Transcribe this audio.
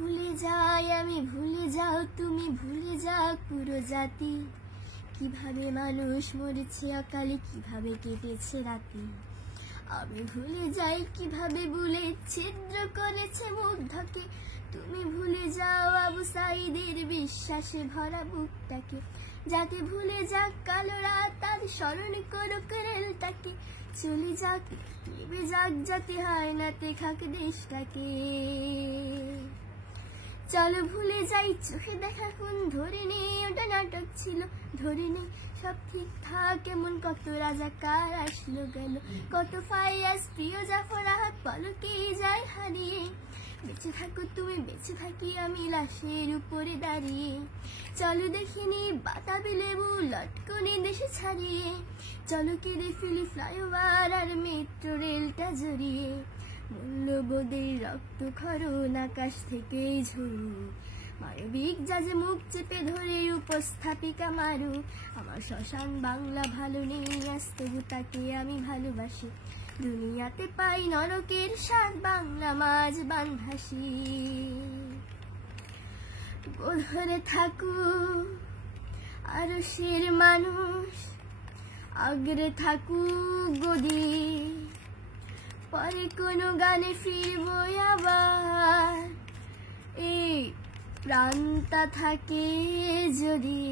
ভুলে যাই আমি ভুলে যাও তুমি ভুলে যাও পুরো জাতি কিভাবে মানুষ মরেছে অকালে কিভাবে কেটেছে রাতে আমি ভুলে যাই কিভাবে ভুলে ছিদ্র করেছে মুগ্ধকে তুমি ভুলে যাও আবু সাঈদের বিশ্বাসে ভরা বুকটাকে যাকে ভুলে যাক কালো রাত তার স্মরণ করো রেলটাকে চলে যাক নেবে যাক যাতে হয় না খাক দেশটাকে চলো ভুলে যাই চোখে দেখা কোন ধরে নেই ওটা নাটক ছিল ধরে নেই সব ঠিকঠাক কেমন কত রাজাকার আসলো গেল কত ফাইয়াজ প্রিয় জাফর আহাদ পলকে যায় হারিয়ে বেঁচে থাকো তুমি বেঁচে থাকি আমি লাশের উপরে দাঁড়িয়ে চলো দেখিনি বাতাবি লেবু লটকনে দেশে ছাড়িয়ে চলো কেঁদে ফেলি ফ্লাইওভার আর মেট্রো রেলটা জড়িয়ে মূল্যবোধের রক্ত খরণ আকাশ থেকে ঝরুক মানবিক জাজে মুখ চেপে ধরে উপস্থাপিকা মারু আমার শ্মশান বাংলা ভালো নেই আজ তবু তাকে আমি ভালোবাসি দুনিয়াতে পাই নরকের স্বাদ বাংলা মাঝ বানভাসি ধরে থাকুক আরশের মানুষ আগ্রে থাকুক গদি পরে কোনো গানে ফিরবো আবার এই প্রাণটা থাকে যদি